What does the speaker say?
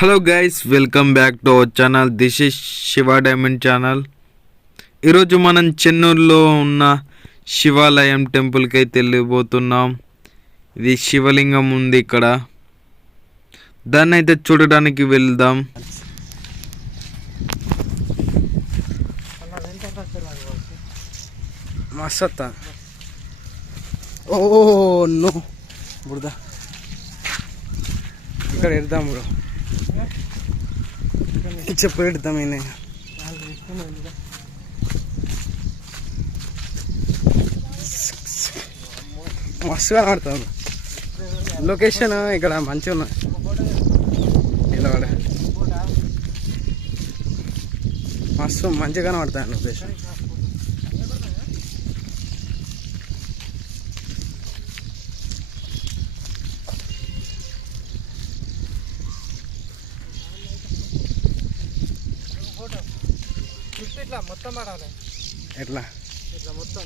Hello guys, welcome back to our channel. This is Shiva diamond channel. ఈరోజు మనం చెన్నూరులో ఉన్న శివాలయం టెంపుల్కి అయితే వెళ్ళిపోతున్నాం. ఇది శివలింగం ఉంది ఇక్కడ, దాన్ని అయితే చూడడానికి వెళ్దాం. మస్త్ ఓ నో బుడదా ఇక్కడ వెళ్దాం బ్రో, చెప్పు పెడతాం. మస్తుగా ఆడతాం. లొకేషన్ ఇక్కడ మంచిగా ఉన్నాయి. ఇలా మస్తు మంచిగా కనబడతాను లొకేషన్. ఇట్లా మొత్తం ఆడాలి, ఎట్లా ఇట్లా మొత్తం